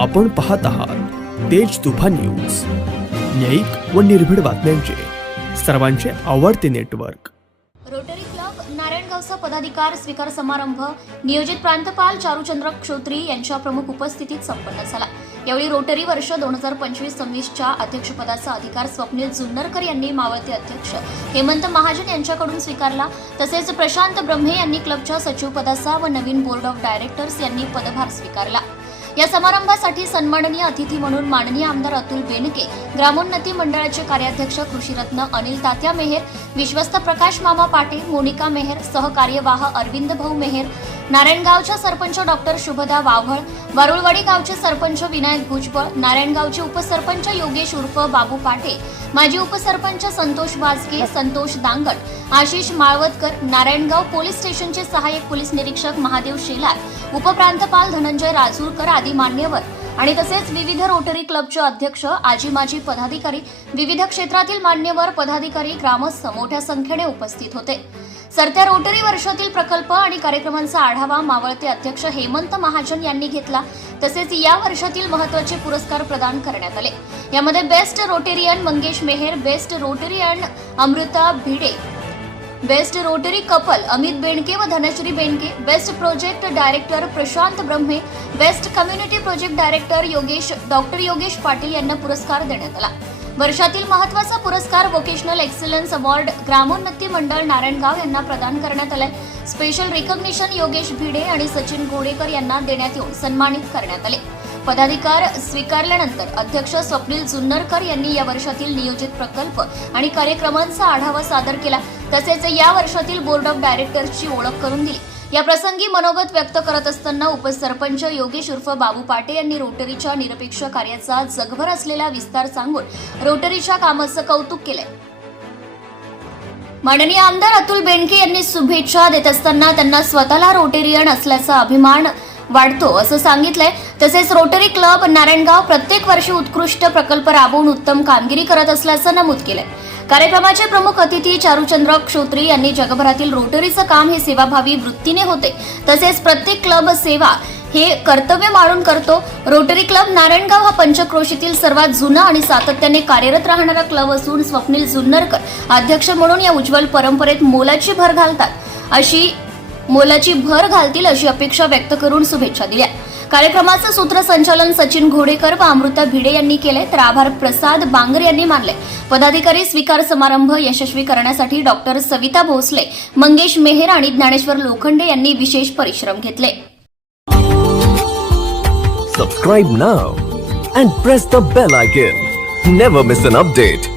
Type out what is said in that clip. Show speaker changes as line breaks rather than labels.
आपण पाहत आहात तेज तुफान न्यूज. न्यायिक व निर्भीड बातम्यांचे. सर्वांचे आवडते नेटवर्क.
रोटरी क्लब नारायणगावचा पदाधिकार स्वीकार समारंभ. नियोजित प्रांतपाल चारुचंद्र क्षोत्री यांच्या प्रमुख उपस्थितीत संपन्न झाला. यावेळी रोटरी वर्ष दोन हजार पंचवीस सव्वीसच्या अध्यक्षपदाचा अधिकार स्वप्नील जुन्नरकर यांनी मावळते अध्यक्ष. हेमंत महाजन यांच्याकडून स्वीकारला. तसेच प्रशांत ब्रह्मे यांनी क्लबच्या सचिवपदाचा व नवीन बोर्ड ऑफ डायरेक्टर्स यांनी पदभार स्वीकारला. या समारंभासाठी सन्माननीय अतिथी म्हणून माननीय आमदार अतुल बेनके ग्रामोन्नती मंडळाचे कार्याध्यक्ष कृषीरत्न अनिल तात्या मेहेर विश्वस्त प्रकाश मामा पाटील मोनिका मेहेर सहकार्यवाह अरविंद भाऊ मेहेर नारायणगावच्या सरपंच डॉक्टर शुभदा वाव्हळ वरुळवाडी गावचे सरपंच विनायक भुजबळ नारायणगावचे उपसरपंच योगेश उर्फ बाबू पाटे माजी उपसरपंच संतोष वाजके संतोष दांगट आशिष माळवतकर नारायणगाव पोलीस स्टेशनचे सहाय्यक पोलीस निरीक्षक महादेव शेलार उपप्रांतपाल धनंजय राजूरकर आदी मान्यवर. आणि तसेच विविध रोटरी क्लबचे अध्यक्ष आजी माजी पदाधिकारी विविध क्षेत्रातील मान्यवर पदाधिकारी ग्रामस्थ मोठ्या संख्येने उपस्थित होते. सरत्या रोटरी वर्षातील प्रकल्प आणि कार्यक्रमांचा आढावा मावळते अध्यक्ष हेमंत महाजन यांनी घेतला. तसेच या वर्षातील महत्त्वाचे पुरस्कार प्रदान करण्यात आले. यामध्ये best Rotarian Mangesh Meher best Rotarian Amruta Bhide best Rotary couple Amit Benke व Dhanashree Benke best project director Prashant Brahme best community project director Yogesh doctor Yogesh Patil यांना पुरस्कार देण्यात आला. वर्षातील महत्त्वाचा पुरस्कार वोकेशनल एक्सलन्स अवॉर्ड ग्रामोन्नती मंडळ नारायणगाव यांना प्रदान करण्यात आलाय. स्पेशल रिकग्निशन योगेश भिडे आणि सचिन गोडेकर यांना देण्यात येऊन सन्मानित करण्यात आले. पदाधिकार स्वीकारल्यानंतर अध्यक्ष स्वप्नील जुन्नरकर यांनी या वर्षातील नियोजित प्रकल्प आणि कार्यक्रमांचा आढावा सादर केला. तसेच या वर्षातील बोर्ड ऑफ डायरेक्टर्सची ओळख करून दिली. या प्रसंगी मनोगत व्यक्त करत असताना उपसरपंच योगेश उर्फ बाबू पाटे यांनी रोटरीच्या निरपेक्ष कार्याचा जगभर असलेला विस्तार सांगून रोटरीच्या कामाचं कौतुक केलंय. माननीय आमदार अतुल बेनके यांनी शुभेच्छा देत असताना त्यांना स्वतःला रोटेरियन असल्याचा अभिमान वाढतो असं सांगितलंय. तसेच रोटरी क्लब नारायणगाव प्रत्येक वर्षी उत्कृष्ट प्रकल्प राबवून उत्तम कामगिरी करत असल्याचं नमूद केलंय. कार्यक्रमाचे प्रमुख अतिथी चारुचंद्र क्षोत्री यांनी जगभरातील रोटरीचं काम हे सेवाभावी वृत्तीने होते. तसेच प्रत्येक क्लब सेवा हे कर्तव्य मारून करतो. रोटरी क्लब नारायणगाव हा पंचक्रोशीतील सर्वात जुना आणि सातत्याने कार्यरत राहणारा क्लब असून स्वप्नील जुन्नरकर अध्यक्ष म्हणून या उज्ज्वल परंपरेत मोलाची भर घालतात. अशी मोलाची भर घालतील अशी अपेक्षा व्यक्त करून शुभेच्छा दिल्या. कार्यक्रमाचं सूत्रसंचालन सचिन घोडेकर व अमृता भिडे यांनी केले तर आभार प्रसाद बांगर यांनी मानले पदाधिकारी स्वीकार समारंभ यशस्वी करण्यासाठी डॉक्टर सविता भोसले मंगेश मेहर आणि ज्ञानेश्वर लोखंडे यांनी विशेष परिश्रम घेतले.
Subscribe now and press the bell icon never miss an update